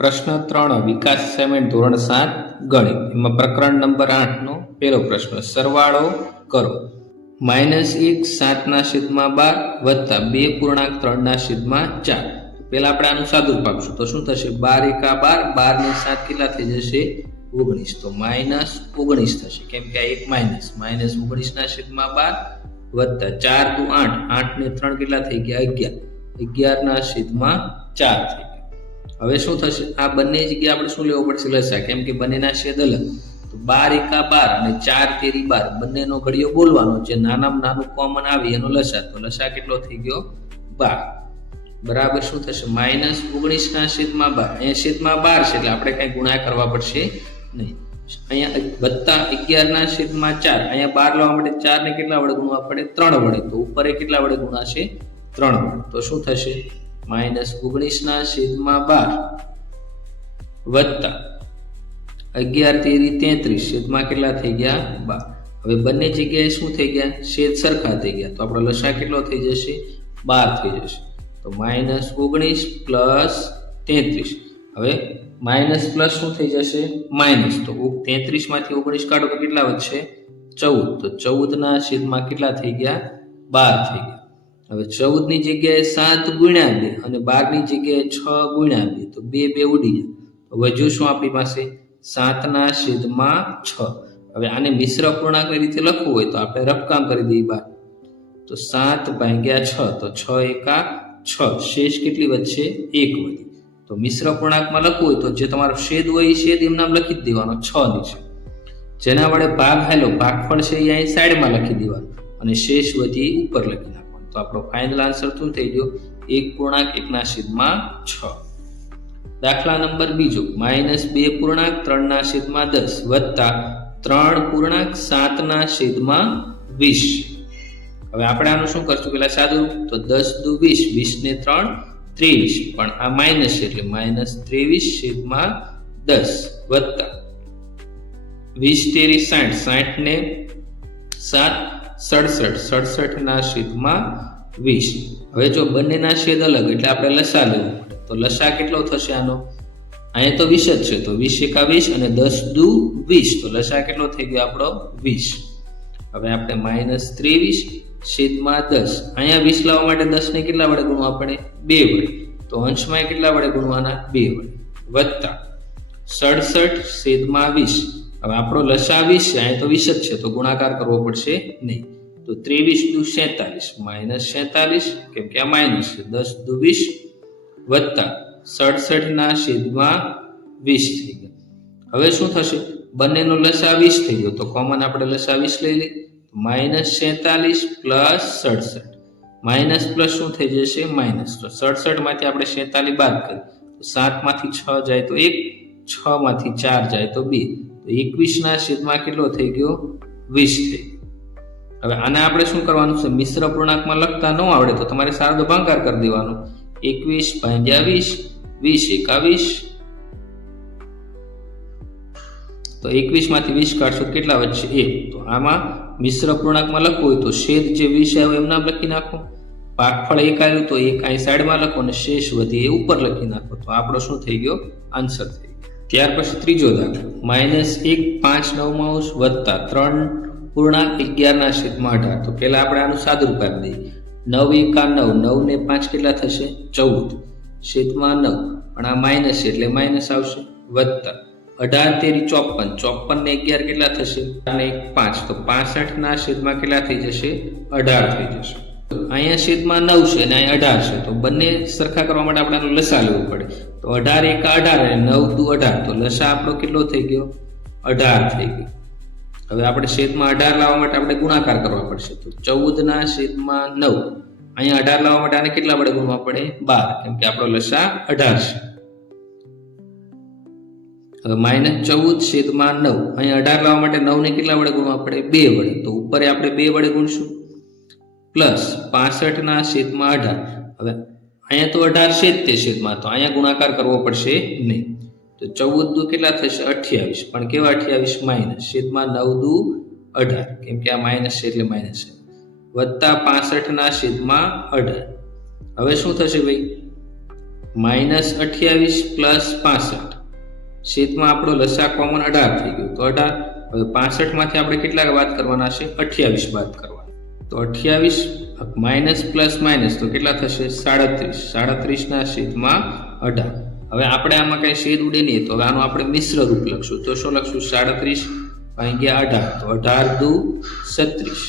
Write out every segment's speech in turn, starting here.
પ્રશ્ન 3 વિકાસ અસાઇનમેન્ટ ધોરણ 7 ગણિત એમાં પ્રકરણ નંબર 8 નો પહેલો પ્રશ્ન સરવાળો કરો -1 7/12 વત્તા 2 પૂર્ણાંક 3/4 પહેલા આપણે આનું સાદુરૂપ આપશું તો શું થશે 12 × 12 12 ને 7 કેટલા થઈ જશે 19 તો -19 થશે કેમ કે આ એક -19/12 વત્તા 4 × 8 8 ને 3 કેટલા થઈ ગયા 11 11/4 થઈ હવે શું થશે આ બંને જગ્યાએ આપણે શું લેવો પડશે લસા કેમ કે બંનેના છેદ અલગ તો 12 × 12 અને 4 × 12 બંનેનો ઘડિયો બોલવાનો જે નાનામાં નાનું કોમન આવે એનો લસા તો લસા કેટલો થઈ ગયો 12 બરાબર શું થશે -19/12 અહીંયા છેદમાં 12 છે એટલે આપણે કઈ ગુણાકાર કરવા પડશે નહીં અહીંયા વત્તા 11/4 અહીંયા 12 લાવવા માટે 4 ને કેટલા વડે ગુણવા પડે 3 વડે તો ઉપર એ કેટલા વડે ગુણાશે 3 વડે તો શું થશે -19/12 વત્તા 11 × 33 છેદમાં કેટલા થઈ ગયા 12 હવે બંને જગ્યાએ શું થઈ ગયા છેદ સરખા થઈ ગયા તો આપણો લસા કેટલો થઈ જશે 12 થઈ જશે તો -19 + 33 હવે માઇનસ પ્લસ શું થઈ જશે માઇનસ તો 33 માંથી 19 કાઢો તો કેટલા વધશે 14 તો 14/છેદમાં કેટલા થઈ ગયા 12 થઈ ગયા હવે 14 ની જગ્યાએ 7 × 2 અને 12 ની જગ્યાએ 6 × 2 તો 2 ઉડી જાય તો વધ્યું શું આપણી પાસે 7/6 હવે આને મિશ્ર પૂર્ણાંકની રીતે લખવું હોય તો આપણે રફકામ કરી દઈએ બાર તો 7/6 તો 6 × 6 શેષ કેટલી વધશે 1 વધી તો મિશ્ર પૂર્ણાંકમાં લખવું હોય તો જે તમારો છેદ હોય એ છેદ એમ નામ લખી દેવાનો 6 ની છે જેના વડે ભાગ હાલો ભાગફળ છે એ અહીં સાઈડમાં લખી દેવાનું અને શેષ વધી ઉપર લખી નાખવાનું તો આપણો ફાઇનલ આન્સર શું થઈ ગયો 1/1/6 દાખલા નંબર બીજો -2 પૂર્ણાંક 3/10 વત્તા 3 પૂર્ણાંક 7/20 હવે આપણે આનું શું કરશું પેલા સાદું તો 10 × 20 20 ને 3 23 પણ આ માઇનસ છે એટલે -23/10 વત્તા 20 × 60 60 ને 7 67/20 હવે જો બંનેના છેદ અલગ એટલે આપણે લસા લેવું પડે તો લસા કેટલો થશે આનો અહીંયા તો 20 જ છે તો 20 × 20 અને 10 × 20 તો લસા કેટલો થઈ ગયો આપણો 20 હવે આપણે -23/10 અહીંયા 20 લાવવા માટે 10 ને કેટલા વડે ગુણવા પડે 2 વડે તો અંશમાં કેટલા વડે ગુણવાના 2 વડે વત્તા 67/20 હવે આપણો લસા 20 છે અહીંયા તો 20 જ છે તો ગુણાકાર કરવો પડશે નહીં તો 23 × 47 -47 કેમ કે આ માઇનસ છે 10 × 20 વત્તા 67/20 થઈ ગયા હવે શું થશે બંનેનો લસા 20 થઈ ગયો તો કોમન આપણે લસા 20 લઈ લઈએ -47 + 67 માઇનસ પ્લસ શું થઈ જશે માઇનસ તો 67 માંથી આપણે 47 બાદ કરીએ તો 7 માંથી 6 જાય તો 1 6 માંથી 4 જાય તો 2 તો 21/છેદમાં કેટલો થઈ ગયો 20 થઈ ગયો હવે આને આપણે શું કરવાનું છે મિશ્ર પૂર્ણાંકમાં લખતા ન આવડે તો તમારે સાદો ભાગાકાર કરી દેવાનો 21/20 20 × 21 તો 21 માંથી 20 કાઢશો કેટલા વધશે 1 તો આમાં મિશ્ર પૂર્ણાંકમાં લખવું હોય તો છેદ જે 20 આવે એમ નામ લખી નાખો ભાગફળ 1 આવ્યું તો 1 અહીં સાઈડમાં લખો અને શેષ વધી એ ઉપર લખી નાખો તો આપણો શું થઈ ગયો આન્સર થઈ ગયો ત્યાર પછી ત્રીજો દાખલો -1 5/9 વત્તા 3 પૂર્ણાંક 11/18 તો પહેલા આપણે આનું સાદુરૂપ આપી દઈએ 9 × 9 9 ને 5 કેટલા થશે 14 છેદમાં 9 પણ આ માઇનસ છે એટલે માઇનસ આવશે વત્તા 18 × 54 54 ને 11 કેટલા થશે અને 5 તો 65/છેદમાં કેટલા થઈ જશે 18 થઈ જશે અહીંયા છેદમાં 9 છે અને અહીંયા 18 છે તો બંને સરખા કરવા માટે આપણે આનો લસા લેવો પડે તો 18 × 18 અને 9 × 18 તો લસા આપણો કેટલો થઈ ગયો 18 થઈ ગયો હવે આપણે છેદમાં 18 લાવવા માટે આપણે ગુણાકાર કરવા પડશે તો 14/9 અહીંયા 18 લાવવા માટે આને કેટલા વડે ગુણવા પડે 12 કેમ કે આપણો લસા 18 છે હવે -14/9 અહીંયા 18 લાવવા માટે 9 ને કેટલા વડે ગુણવા પડે 2 વડે તો ઉપર આપણે 2 વડે ગુણશું પ્લસ 65/18 હવે અહીંયા તો 18 છે જ તે છેદમાં તો અહીંયા ગુણાકાર કરવો પડશે નહીં તો 14 × કેટલા થશે 28 પણ કેવા 28 માઇનસ છેદમાં 9 × 18 કેમ કે આ માઇનસ છે એટલે માઇનસ છે વત્તા 65/18 હવે શું થશે ભાઈ -28 પ્લસ 65 છેદમાં આપણો લસા કોમન 18 થઈ ગયો તો 18. હવે 65 માંથી આપણે કેટલા બાદ કરવાના છે? 28 બાદ કરવાના. તો 28 માઇનસ પ્લસ માઇનસ તો કેટલા થશે? 37. 37 ના છેદમાં 18. હવે આપણે આમાં કઈ છેદ ઉડે નહીં તો હવે આનું આપણે મિશ્ર રૂપ લખશું. તો શું લખશું? 37 ભાગ્યા 18 તો 18 દુ 36.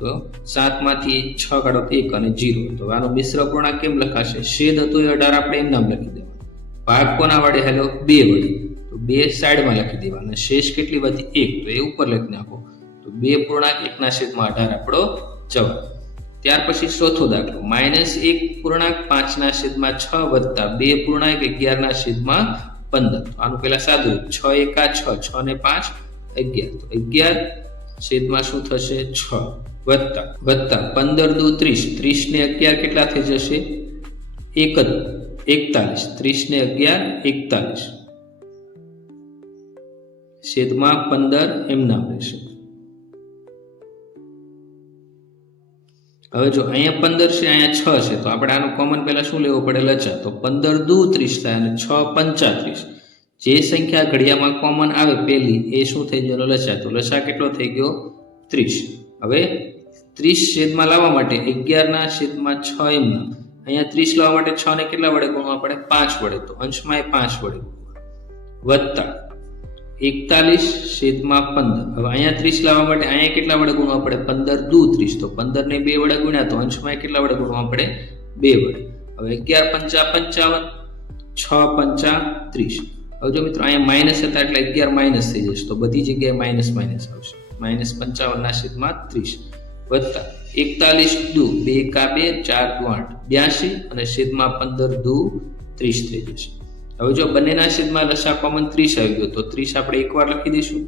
તો 7 માંથી 6 કાઢો 1 અને 0. તો આનો મિશ્ર પૂર્ણાંક કેમ લખાશે? છેદ હતો એ 18 આપણે એમ નામ લખી દેવાનું. ભાગ કોના વડે? હેલો 2 વડે. તો 2 સાઈડમાં લખી દેવાના. શેષ કેટલી વધી? 1. તો એ ઉપર લખી નાખો. તો 2 પૂર્ણાંક 1 ના છેદમાં 18 આપણો જવાબ. ત્યાર પછી ચોથો દાખલો -1 પૂર્ણાંક 5 ના છેદમાં 6 વત્તા 2 પૂર્ણાંક 11 ના છેદમાં 15. આનું પેલા સાદું 6 એકા 6, 6 ને 5 11. તો 11 છેદમાં શું થશે? 6 વત્તા 15 દુ 30. 30 ને 11 કેટલા થઈ જશે? 41. 30 ને 11 41 છેદમાં 15 એમ નામ રહેશે. હવે જો અહીંયા 15 છે, અહીંયા 6 છે, તો આપણે આનું કોમન પહેલા શું લેવો પડે? લચા. તો 15 દુ 30 થાય અને 6 35. જે સંખ્યા ઘડિયામાં કોમન આવે પહેલી એ શું થઈ ગયો? લચા. તો લચા કેટલો થઈ ગયો? 30. હવે 30 છેદમાં લાવવા માટે 11 ના છેદમાં 6 એમ ના. અહીંયા 30 લાવવા માટે 6 ને કેટલા વડે ગુણવા પડે? 5 વડે. તો અંશમાં 5 વડે વત્તા 41 છેદમાં 15. હવે અહીંયા 30 લાવવા માટે અહીંયા કેટલા વડે ગુણવા પડે? 15 દુ 30. તો 15 ને 2 વડે ગુણ્યા તો અંશમાં કેટલા વડે ગુણવા પડે? 2 વડે. હવે 11 5 55, 6 5 30. હવે જો મિત્રો અહીંયા માઇનસ હતા એટલે 11 માઇનસ થઈ જશે. તો બધી જગ્યાએ માઇનસ માઇનસ આવશે. -55 ના છેદમાં 30 વત્તા 41 દુ 2 કા 2, 4 દુ 8 82 અને છેદમાં 15 દુ 30 થઈ જશે. હવે જો બંનેના છેદમાં લસા કોમન 30 આવી ગયો તો 30 આપણે એકવાર લખી દઈશું.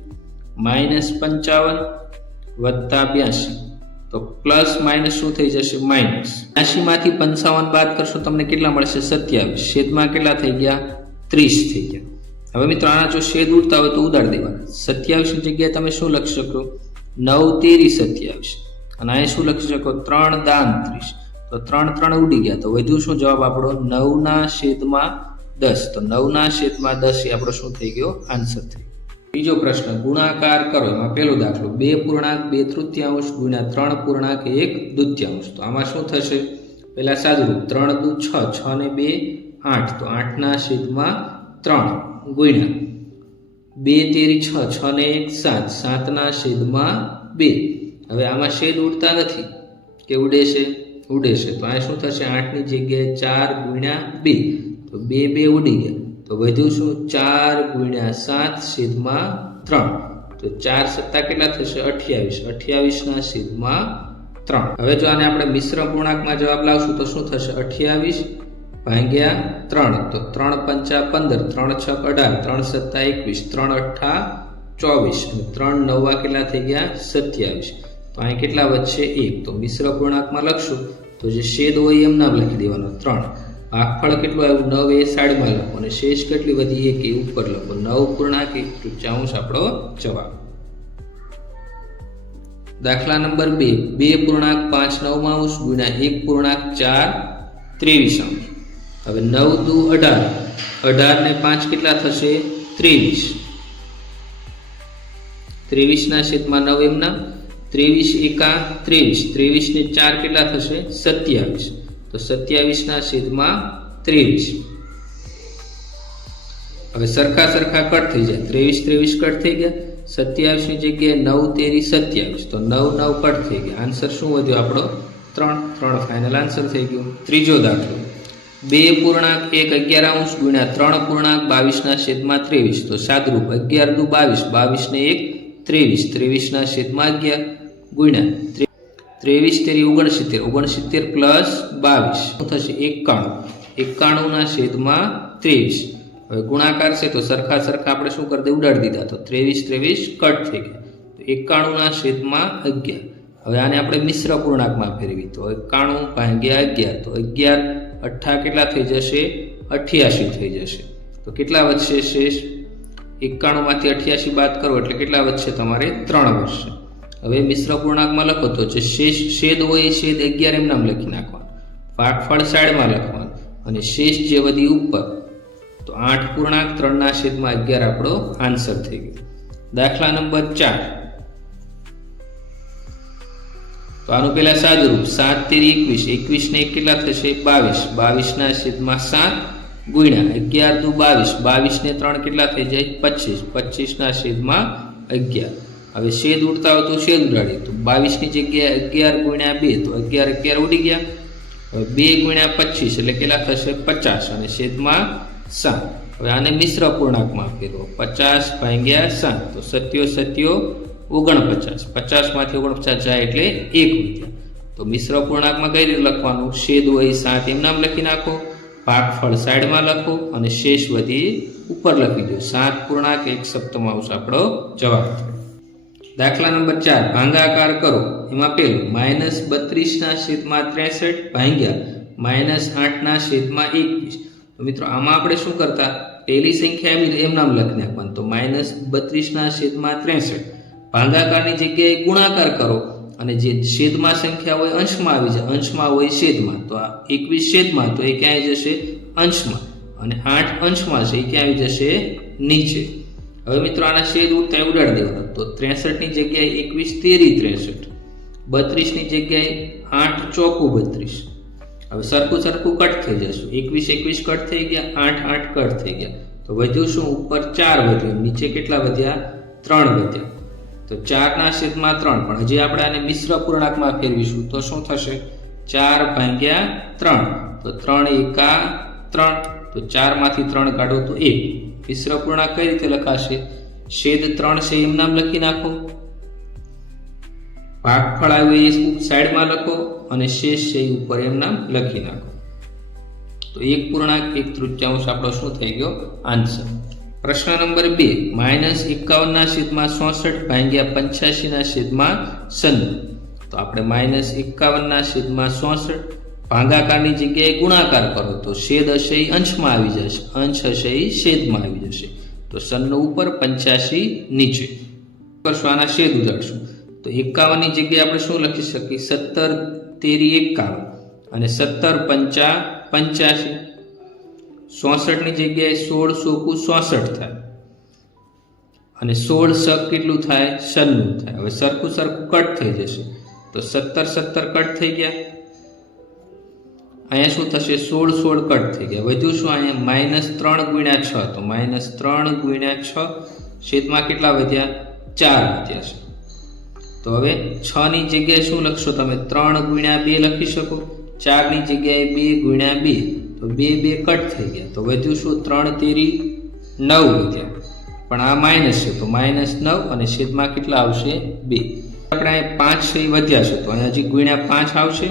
-55 વત્તા 82 તો પ્લસ માઇનસ શું થઈ જશે? માઇનસ. 80 માંથી 55 બાદ કરશો તમને કેટલા મળશે? 27. છેદમાં કેટલા થઈ ગયા? 30 થઈ ગયા. હવે મિત્રો આના જો છેદ ઉડતા હોય તો ઉડાડી દેવાના. 27 ની જગ્યાએ તમે શું લખી શકો? 9 તેરી 27. અને અહીં શું લખી શકો? 3 દાન 30. તો 3 3 ઉડી ગયા. તો વધુ શું જવાબ આપણો? 9 ના છેદમાં 10. તો 9 ના છેદમાં 10 એ આપણો શું થઈ ગયો? આન્સર થઈ ગયો. બીજો પ્રશ્ન ગુણાકાર કરો. એમાં પહેલો દાખલો 2 પૂર્ણાંક 2/3 ગુણ્યા 3 પૂર્ણાંક 1/2. તો આમાં શું થશે? પહેલા સાદુરૂપ 3 દુ 6, 6 ને 2 8. તો 8 ના છેદમાં 3 ગુણ્યા 2 તેરી 6, 6 ને 1 7, 7 ના છેદમાં 2. હવે આમાં છેદ ઉડતા નથી કે ઉડે છે? ઉડે છે. તો આ શું થશે? 8 ની જગ્યાએ 4 ગુણ્યા 2. તો 2 ઉડી ગયા. તો વધ્યું શું? 4 ગુણ્યા 7 છેદમાં 3. તો 4 સત્તા કેટલા થશે? 28. 28 ના છેદમાં 3. હવે જો આને આપણે મિશ્ર પૂર્ણાંકમાં જવાબ લાવશું તો શું થશે? 28 ભાગ્યા 3. તો 3 5 15, 3 6 18, 3 7 21, 3 8 24 અને 3 9 કેટલા થઈ ગયા? 27. તો અહીં કેટલા વધશે? 1. તો મિશ્ર પૂર્ણાંકમાં લખશું તો જે છેદ હોય એમ નામ લખી દેવાનો 3. ભાગફળ કેટલું આવ્યું? 9 એ સાઈડમાં લખો અને શેષ કેટલી વધી? 1 એ ઉપર લખો. 9 પૂર્ણાંક 1/3 આપણો જવાબ. દાખલા નંબર 2 2 પૂર્ણાંક 5 9 ગુણ્યા 1 પૂર્ણાંક 4 23. હવે 9 દુ 18. 18 ને 5 કેટલા થશે? 23. 23 ના છેદમાં 9 એમના. 23 એકા 23. 23 ને 4 કેટલા થશે? 27. તો 27 ના છેદમાં 23. હવે સરખા સરખા કટ થઈ જાય. 23 કટ થઈ ગયા. 27 ની જગ્યાએ 9 તેરી 27. તો 9 9 કટ થઈ ગયા. આન્સર શું વધ્યો આપણો? 3 ફાઇનલ આન્સર થઈ ગયો. ત્રીજો દાખલો 2 પૂર્ણાંક 1 11 ગુણ્યા 3 પૂર્ણાંક 22 ના છેદમાં 23. તો સાદરૂપ 11 દુ 22, 22 ને 1 23, 23 ના છેદમાં 11 ગુણ્યા 23 તેરી 69, 69 પ્લસ 22 શું થશે? 91. 91 ના છેદમાં 23. હવે ગુણાકાર છે તો સરખા સરખા આપણે શું કરી દે? ઉડાડી દીધા. તો 23 કટ થઈ ગયા. તો 91 ના છેદમાં 11. હવે આને આપણે મિશ્ર પૂર્ણાંકમાં ફેરવી. તો 91 ભાગ્યા 11. તો 11 8 કેટલા થઈ જશે? 88 થઈ જશે. તો કેટલા વધશે શેષ? 91 માંથી 88 બાદ કરો એટલે કેટલા વધશે? તમારે 3 વધશે. હવે મિશ્ર પૂર્ણાંકમાં લખો તો જે છેદ હોય એ છેદ 11 એમ નામ લખી નાખવાનું. ભાગફળ સાઈડમાં લખવાનું. અને શેષ જે વધી ઉપર, તો 8.3/11 આપણો આન્સર થઈ ગયો. દાખલા નંબર 4. તો આનું પહેલા સાદુરૂપ 7 તેરી 21, 21 ને 1 કેટલા થશે 22, 22/7 ગુણ્યા 11 દુ 22, 22 ને 3 કેટલા થઈ જાય 25, 25/11. હવે છેદ ઉડતા હોય તો છેદ ઉડાડીએ, તો 22 ની જગ્યાએ 11 ગુણ્યા 2, તો 11 ઉડી ગયા. હવે 2 ગુણ્યા 25 એટલે કેટલા થશે 50 અને છેદમાં 7. હવે આને મિશ્ર પૂર્ણાંકમાં ફેરવો, 50/7, તો 7 49, 50 માંથી 49 જાય એટલે 1 વધ્યા. તો મિશ્ર પૂર્ણાંકમાં કઈ રીતે લખવાનું, છેદ હોય 7 એમ નામ લખી નાખો, ભાગફળ સાઈડમાં લખો અને શેષ વધી ઉપર લખી દો. 7.1 આપણો જવાબ. દાખલા નંબર 4. ભાગાકાર કરો. એમાં પેલું -32/63 ભાગ્યા -8/21. તો મિત્રો આમાં આપણે શું કરતા, પહેલી સંખ્યા એમ નામ લખી નાખવાનું, તો -32/63 ભાગાકારની જગ્યાએ ગુણાકાર કરો અને જે છેદમાં સંખ્યા હોય અંશમાં આવી જાય, અંશમાં હોય છેદમાં, તો આ 21 છેદમાં, તો એ ક્યાં આવી જશે અંશમાં, અને 8 અંશમાં છે એ ક્યાં આવી જશે નીચે. હવે મિત્રો આના છેદ ઉડતા ઉડાડી દેવાનો, તો 63 ની જગ્યાએ 21 તેરી 63, 32 ની જગ્યાએ 8 ચોકું 32. હવે સરખું કટ થઈ જશે, 21 કટ થઈ ગયા, 8 કટ થઈ ગયા, તો વધ્યું શું ઉપર 4 વધ્યું, નીચે કેટલા વધ્યા 3 વધ્યા. તો 4/3, પણ હજી આપણે આને મિશ્ર પૂર્ણાંકમાં ફેરવીશું તો શું થશે 4/3, તો 3 એકા 3, તો 4 માંથી 3 કાઢો તો 1. મિશ્ર પૂર્ણાંક કઈ રીતે લખાશે, છેદ 3 છે એમ નામ લખી નાખો, ભાગફળ આવે એ સાઈડમાં લખો અને શેષ છે એ ઉપર એમ નામ લખી નાખો. તો 1.1/3 આપણો શું થઈ ગયો આન્સર. પ્રશ્ન નંબર 2. -51/66 ભાગ્યા 85/96. તો આપણે -51/66 ભાગાકારની જગ્યાએ ગુણાકાર કરો, તો છેદ હશે એ અંશમાં આવી જશે, અંશ હશે એ છેદમાં આવી જશે. તો 100 ઉપર 85 નીચે કરશું, આના છેદ ઉડાડશું. તો 51 ની જગ્યાએ આપણે શું લખી શકીએ, 17 તેરી 51 અને 17 પંચા 85. 66 ની જગ્યાએ 16 ચોકું 66 થાય અને 16 કેટલું થાય 96 થાય. હવે સરખું કટ થઈ જશે, તો 17 કટ થઈ ગયા, અહીંયા શું થશે 16 કટ થઈ ગયા, વધ્યું શું અહીંયા -3/6, તો -3/6 છેદમાં કેટલા વધ્યા 4 વધ્યા છે. તો હવે 6 ની જગ્યાએ શું લખશો તમે 3/2 લખી શકો, 4 ની જગ્યાએ 2/2, તો 2 કટ થઈ ગયા, તો વધ્યું શું 3 તેરી 9 વધ્યા, પણ આ માઇનસ છે તો -9 અને છેદમાં કેટલા આવશે 2. આપણે અહીંયા 5 છે એ વધ્યા છે, તો અહીંયા હજી ગુણ્યા 5 આવશે,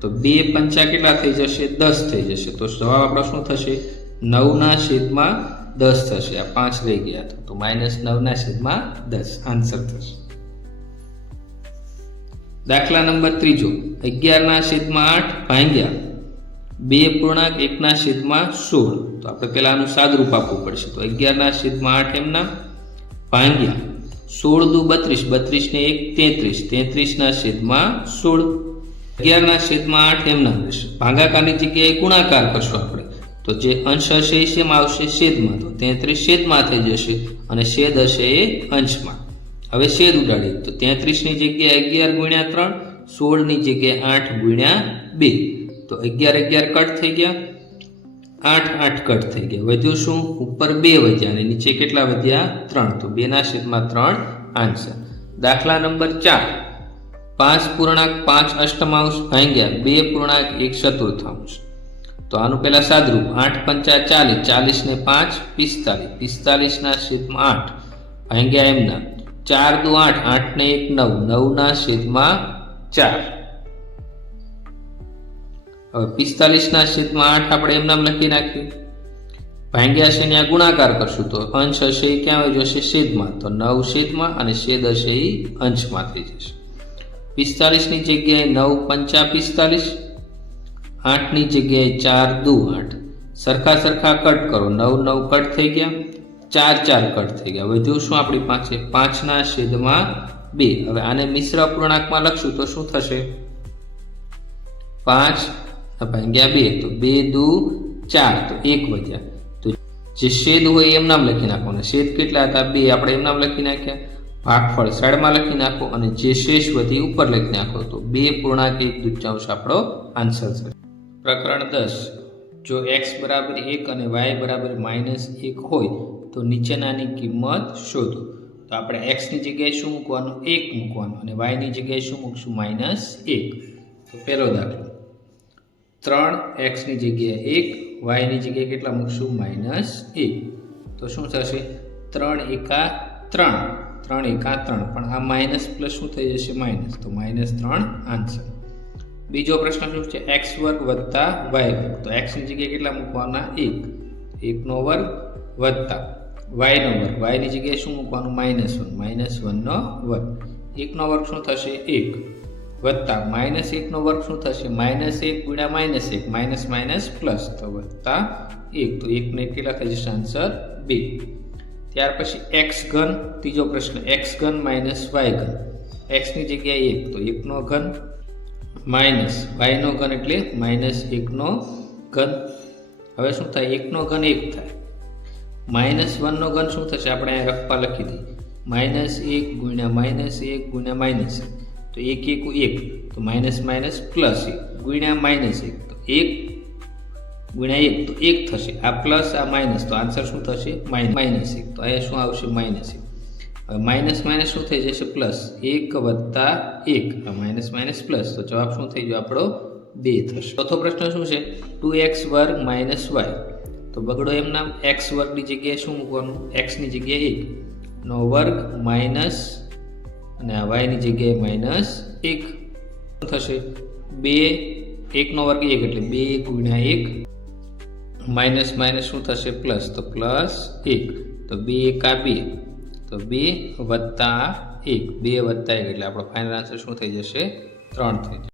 તો 2 પંચા કેટલા થઈ જશે 10 થઈ જશે. તો જવાબ આપણો શું થશે 9/10 થશે. આ 5 રહી ગયા તો -9/10 આન્સર થશે. દાખલા નંબર 3. 11/8 ભાગ્યા 2.1/16. તો આપણે પહેલા આનું સાદુરૂપ આપવું પડશે, તો 11/8 એમના ભાગ્યા 16 દુ 32, 32 ને 1 33, 33/16. 11/8 એમના રહેશે, ભાગાકારની જગ્યાએ ગુણાકાર કરશું આપણે, તો જે અંશ હશે એ શેમાં આવશે છેદમાં, તો 33 છેદમાં થઈ જશે અને છેદ હશે એ અંશમાં. હવે છેદ ઉડાડીએ, તો 33 ની જગ્યાએ 11 ગુણ્યા 3, 16 ની જગ્યાએ 8 ગુણ્યા 2, તો 11 કટ થઈ ગયા, 8 કટ થઈ ગયા, વધ્યું શું ઉપર 2 વધ્યા અને નીચે કેટલા વધ્યા 3, તો 2/3 આન્સર. દાખલા નંબર 4. 5.5 ભાગ્યા 2.1 તો આનું પહેલા સાદરૂપ 8 પંચા 40, 40 ને 5 45, 45/8 ભાગ્યા એમના 4 દુ 8, 8 ને 1 9, 9/4. હવે 45/8 આપણે એમ નામ લખી નાખ્યું, ભાગ્યા છે ને આ ગુણાકાર કરશું, તો અંશ હશે એ ક્યાં આવી જશે છેદમાં, તો 9 છેદમાં અને છેદ હશે એ અંશમાં થઈ જશે. 45 ની જગ્યાએ 9 પંચા 45, 8 ની જગ્યાએ 4 દુ 8, સરખા કટ કરો, 9 કટ થઈ ગયા, 4 કટ થઈ ગયા, વધ્યું શું આપણી પાસે 5/2. હવે આને મિશ્ર પૂર્ણાંકમાં લખશું તો શું થશે 5 ભાગ્યા 2 તો 2 દુ 4 તો 1 વધ્યા. તો જે છેદ હોય એમ નામ લખી નાખો અને છેદ કેટલા હતા 2 આપણે એમ નામ લખી નાખ્યા. ભાગફળ સાઈડમાં લખી નાખો અને જે શેષ વધી ઉપર લખી નાખો. તો 2.1/2 આપણો આન્સર છે. પ્રકરણ 10 જો x બરાબર 1 અને y બરાબર -1 હોય તો નીચેનાની કિંમત શોધો. તો આપણે x ની જગ્યાએ શું મૂકવાનું 1 મૂકવાનું અને y ની જગ્યાએ શું મૂકશું -1. તો પહેલો દાખલો 3x ની જગ્યાએ 1 y ની જગ્યાએ કેટલા મૂકશું -1. તો શું થશે 3 એકા 3 3 એકા 3 પણ આ માઇનસ પ્લસ શું થઈ જશે માઇનસ. તો -3 આન્સર. બીજો પ્રશ્ન શું છે x વર્ગ વત્તા y વર્ગ. તો x ની જગ્યાએ કેટલા મૂકવાના 1 નો વર્ગ વત્તા y નો વર્ગ y ની જગ્યાએ શું મૂકવાનું -1 નો વર્ગ. 1 નો વર્ગ શું થશે 1 વત્તા -1 નો વર્ગ શું થશે -1 ગુણ્યા -1 માઇનસ માઇનસ પ્લસ તો વત્તા 1 તો 1 ને કેટલા થઈ જશે આન્સર 2. ત્યાર પછી x ઘન. ત્રીજો પ્રશ્ન x ઘન y ઘન. x ની જગ્યાએ 1 તો 1 નો ઘન માઇનસ y નો ઘન એટલે -1 નો ઘન. હવે શું થાય 1 નો ઘન 1 થાય. -1 નો ઘન શું થશે આપણે અહીંયા રફા લખી દઈએ -1 ગુણ્યા -1 ગુણ્યા -1 તો 1 1 તો માઇનસ માઇનસ પ્લસ 1 ગુણ્યા -1 તો 1 ગુણ્યા 1 તો 1 થશે. આ પ્લસ આ માઇનસ તો આન્સર શું થશે -1. તો અહીંયા શું આવશે -1. હવે માઇનસ માઇનસ શું થઈ જશે પ્લસ 1 વત્તા 1 આ માઇનસ માઇનસ પ્લસ તો જવાબ શું થઈ ગયો આપણો 2 થશે. ચોથો પ્રશ્ન શું છે 2x વર્ગ -y. તો બગડો એમ નામ x વર્ગની જગ્યાએ શું મૂકવાનું x ની જગ્યાએ 1 નો વર્ગ માઇનસ અને આ y ની જગ્યાએ -1 થશે. 2 1 નો વર્ગ 1 એટલે 2 ગુણ્યા 1 માઇનસ માઇનસ શું થશે પ્લસ તો પ્લસ 1 તો 2 એકા 2 તો 2 વત્તા 1 2 વત્તા 1 એટલે આપણો ફાઇનલ આન્સર શું થઈ જશે 3 થઈ જશે.